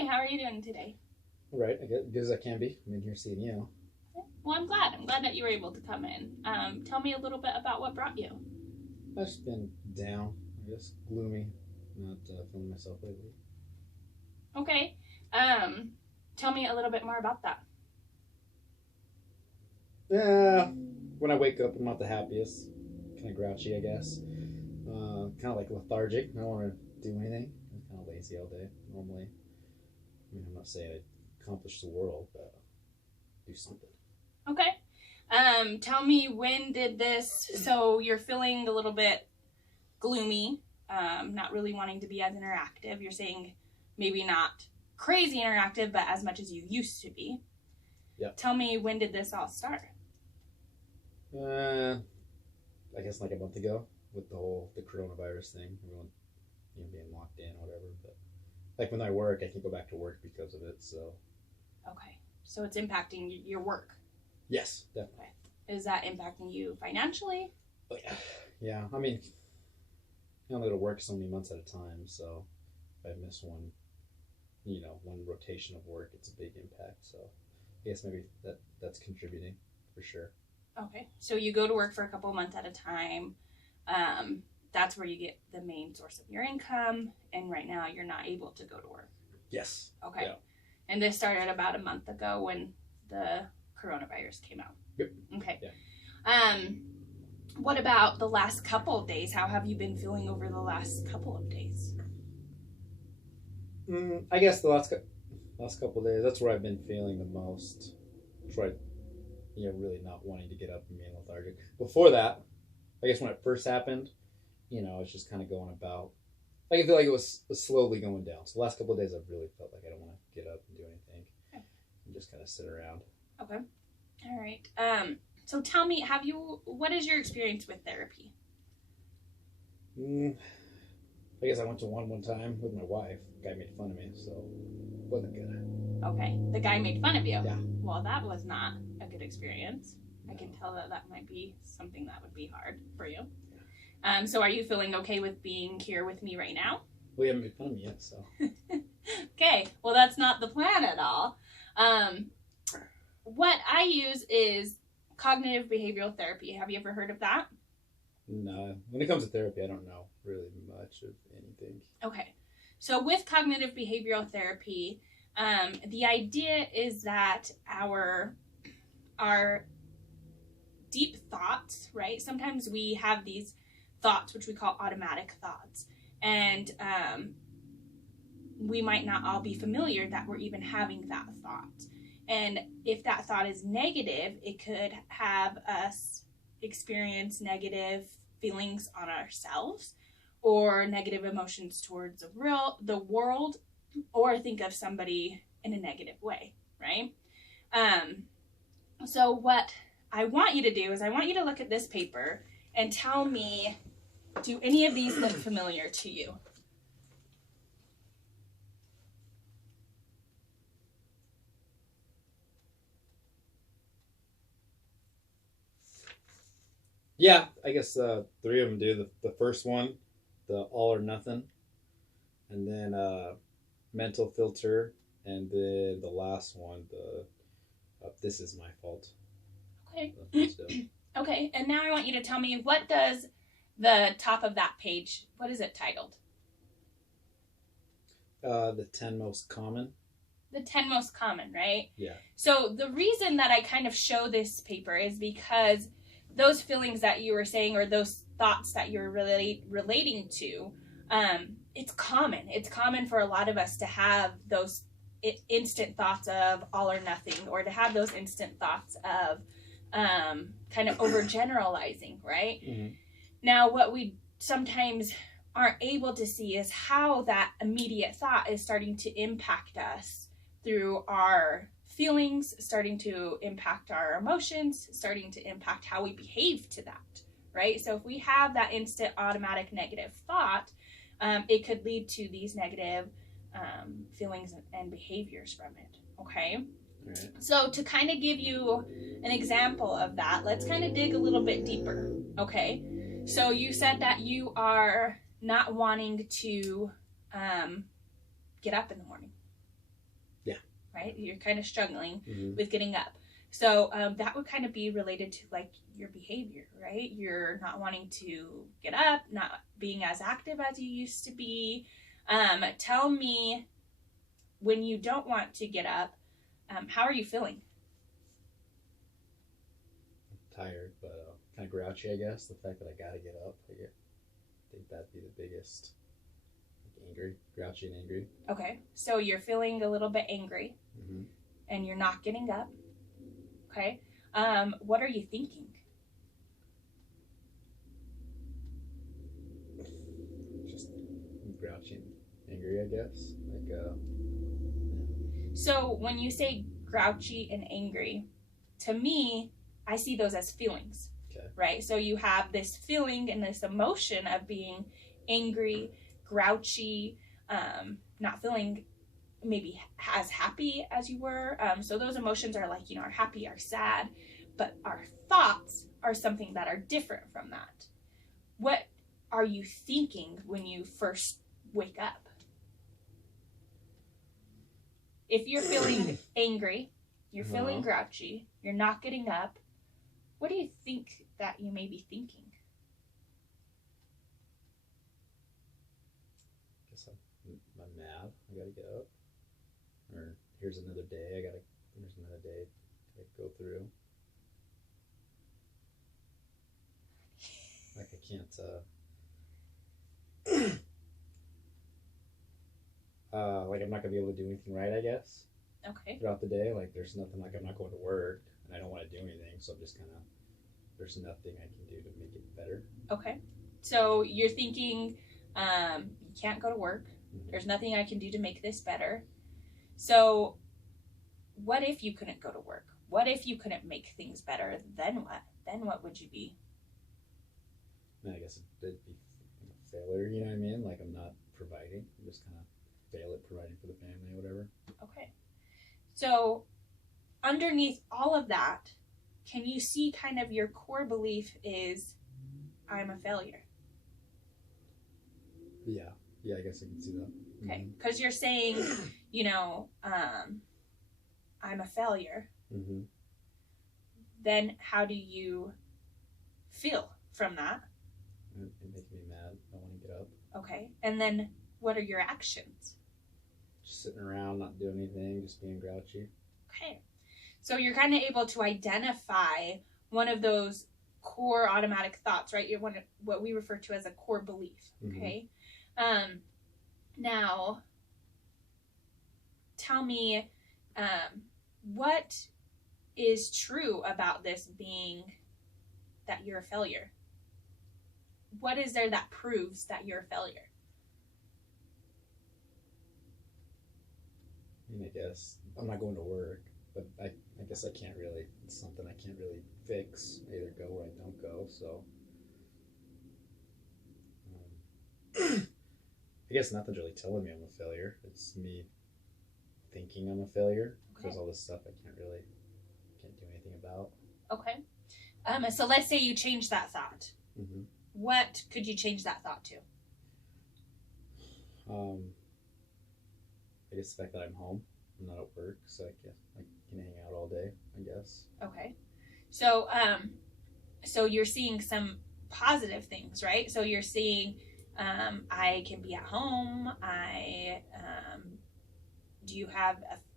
Hi, how are you doing today? All right, I guess good as I can be. I'm in here seeing you. Well, I'm glad. I'm glad that you were able to come in. Tell me a little bit about what brought you. I've just been down, I guess, gloomy, not feeling myself lately. Okay. Tell me a little bit more about that. Yeah, when I wake up, I'm not the happiest. Kind of grouchy, I guess. Kind of like lethargic. I don't want to do anything. I'm kind of lazy all day normally. I mean, I'm not saying I accomplish the world, but do something. Okay. Tell me, when did this, so you're feeling a little bit gloomy, not really wanting to be as interactive. You're saying maybe not crazy interactive, but as much as you used to be. Yep. Tell me, when did this all start? I guess like a month ago with the coronavirus thing. Everyone, being locked in or whatever. But like when I work, I can't go back to work because of it. So. Okay. So it's impacting your work. Yes, definitely. Okay. Is that impacting you financially? Oh, yeah. Yeah, I mean, I only go to work so many months at a time, so if I miss one rotation of work, it's a big impact. So I guess maybe that's contributing for sure. Okay. So you go to work for a couple of months at a time. That's where you get the main source of your income, and right now you're not able to go to work. Yes. Okay. Yeah. And this started about a month ago when the coronavirus came out. Yep. Okay. Yeah. What about the last couple of days? How have you been feeling over the last couple of days? I guess the last couple of days, that's where I've been feeling the most. Right. Really not wanting to get up and being lethargic. Before that, I guess when it first happened, it's just kind of going about. I feel like it was slowly going down. So the last couple of days, I've really felt like I don't want to get up and do anything, and just kind of sit around. Okay. All right. So tell me, what is your experience with therapy? I guess I went to one time with my wife. The guy made fun of me, so it wasn't good. Okay. The guy made fun of you? Yeah. Well, that was not a good experience. No. I can tell that might be something that would be hard for you. So are you feeling okay with being here with me right now? Well, you haven't made fun of me yet, so. Okay. Well, that's not the plan at all. What I use is cognitive behavioral therapy. Have you ever heard of that? No. When it comes to therapy, I don't know really much of anything. Okay. So with cognitive behavioral therapy, the idea is that our deep thoughts, right? Sometimes we have these thoughts, which we call automatic thoughts. And we might not all be familiar that we're even having that thought. And if that thought is negative, it could have us experience negative feelings on ourselves or negative emotions towards the world, or think of somebody in a negative way, right? So what I want you to do is I want you to look at this paper and tell me, do any of these look familiar to you? Yeah, I guess three of them do. The first one, the all or nothing, and then mental filter, and then the last one, the this is my fault. Okay. Okay, and now I want you to tell me, what does the top of that page, what is it titled? The 10 most common. The 10 most common, right? Yeah. So the reason that I kind of show this paper is because those feelings that you were saying, or those thoughts that you're relating to, it's common. It's common for a lot of us to have those instant thoughts of all or nothing, or to have those instant thoughts of kind of overgeneralizing, right? Mm-hmm. Now, what we sometimes aren't able to see is how that immediate thought is starting to impact us through our feelings, starting to impact our emotions, starting to impact how we behave to that, right? So if we have that instant automatic negative thought, it could lead to these negative feelings and behaviors from it, okay? Right. So to kind of give you an example of that, let's kind of dig a little bit deeper, okay? So you said that you are not wanting to get up in the morning. right? You're kind of struggling Mm-hmm. with getting up. So that would kind of be related to like your behavior, right? You're not wanting to get up, not being as active as you used to be. Tell me, when you don't want to get up, how are you feeling? Tired, but kind of grouchy, I guess. The fact that I gotta get up, I think that'd be the biggest. Like angry, grouchy, and angry. Okay, so you're feeling a little bit angry, Mm-hmm. and you're not getting up. Okay, what are you thinking? Just grouchy and angry, I guess. Like, So when you say grouchy and angry, to me, I see those as feelings. Okay. Right? So you have this feeling and this emotion of being angry, grouchy, not feeling maybe as happy as you were. So those emotions are like, are happy, are sad, but our thoughts are something that are different from that. What are you thinking when you first wake up? If you're feeling angry, you're feeling grouchy, you're not getting up, what do you think that you may be thinking? I guess I'm mad. I gotta get up. Or here's another day. There's another day to go through. Like I can't. Like I'm not gonna be able to do anything right. I guess Okay. throughout the day. Like there's nothing. Like I'm not going to work, and I don't want to do anything. So I'm just kind of. There's nothing I can do to make it better. Okay. So you're thinking, you can't go to work. Mm-hmm. There's nothing I can do to make this better. So what if you couldn't go to work? What if you couldn't make things better? Then what? Then what would you be? I guess it'd be a failure. You know what I mean? Like I'm not providing. I'm just kind of fail at providing for the family, or whatever. Okay. So underneath all of that, can you see kind of your core belief is, I'm a failure? Yeah, I guess I can see that. Okay. Because you're saying, I'm a failure. Mm-hmm. Then how do you feel from that? It makes me mad. I want to get up. Okay. And then what are your actions? Just sitting around, not doing anything, just being grouchy. Okay. So you're kind of able to identify one of those core automatic thoughts, right? You're what we refer to as a core belief. Okay. Now, tell me, what is true about this being that you're a failure? What is there that proves that you're a failure? I mean, I guess I'm not going to work, but I guess I can't really. It's something I can't really fix. I either go or I don't go. So I guess nothing's really telling me I'm a failure. It's me thinking I'm a failure because all this stuff I can't do anything about. Okay. So let's say you change that thought. Mm-hmm. What could you change that thought to? I guess the fact that I'm home, I'm not at work, so I can hang out all day, I guess. Okay. So so you're seeing some positive things, right? So you're seeing I can be at home. Do you have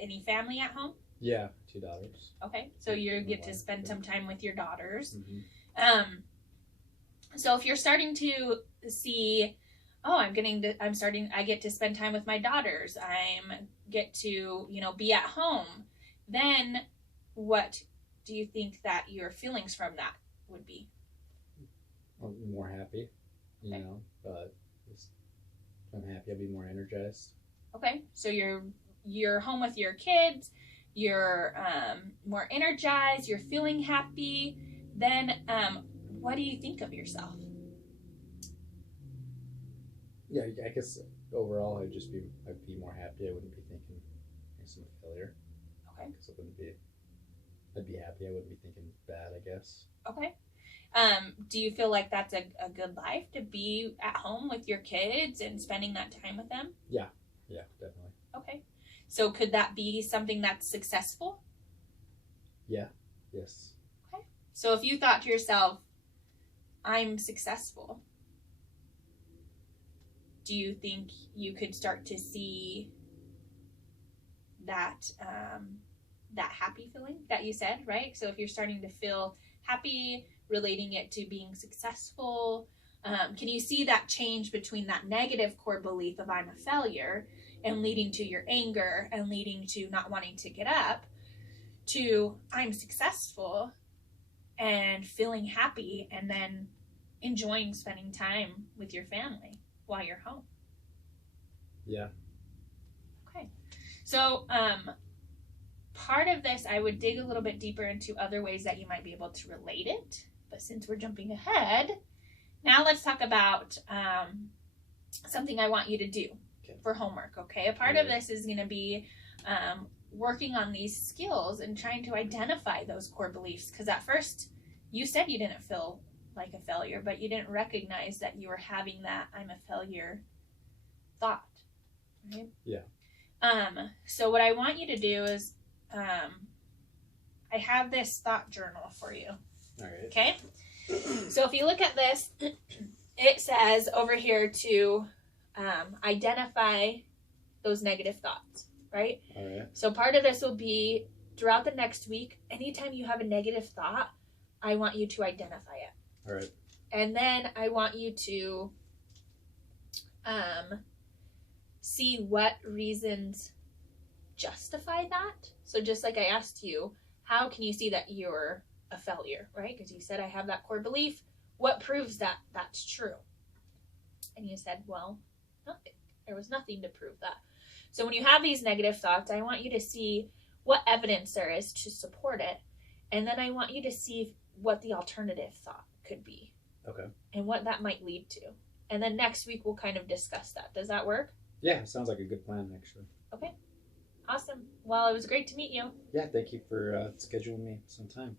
any family at home? Yeah, 2 daughters. Okay. So you get to spend some time with your daughters. Mm-hmm. So if you're starting to see, I get to spend time with my daughters. Get to, be at home. Then what do you think that your feelings from that would be? I'm more happy, but if I'm happy, I'll be more energized. Okay. So you're home with your kids, you're more energized, you're feeling happy. Then what do you think of yourself? Yeah, I guess overall I'd be more happy. I wouldn't be thinking I'm a failure. Okay. Because I'd be happy. I wouldn't be thinking bad, I guess. Okay. Do you feel like that's a good life to be at home with your kids and spending that time with them? Yeah, definitely. Okay. So could that be something that's successful? Yeah. Yes. So if you thought to yourself, I'm successful, do you think you could start to see that that happy feeling that you said, right? So if you're starting to feel happy, relating it to being successful, can you see that change between that negative core belief of I'm a failure and leading to your anger and leading to not wanting to get up to I'm successful and feeling happy and then enjoying spending time with your family while you're home? Yeah. Okay. So part of this, I would dig a little bit deeper into other ways that you might be able to relate it. But since we're jumping ahead, now let's talk about something I want you to do for homework, okay? A part of this is going to be working on these skills and trying to identify those core beliefs. Because at first, you said you didn't feel like a failure, but you didn't recognize that you were having that I'm a failure thought, right? Yeah. So what I want you to do is I have this thought journal for you. All right. Okay? So if you look at this, it says over here to identify those negative thoughts, right? All right. So part of this will be throughout the next week, anytime you have a negative thought, I want you to identify it. All right. And then I want you to see what reasons justify that. So just like I asked you, how can you see that you're a failure, right? Because you said I have that core belief. What proves that that's true? And you said, well, nothing. There was nothing to prove that. So when you have these negative thoughts, I want you to see what evidence there is to support it. And then I want you to see what the alternative thought could be. Okay. And what that might lead to. And then next week we'll kind of discuss that. Does that work? Yeah, sounds like a good plan, actually. Okay. Awesome. Well, it was great to meet you. Yeah, thank you for scheduling me some time.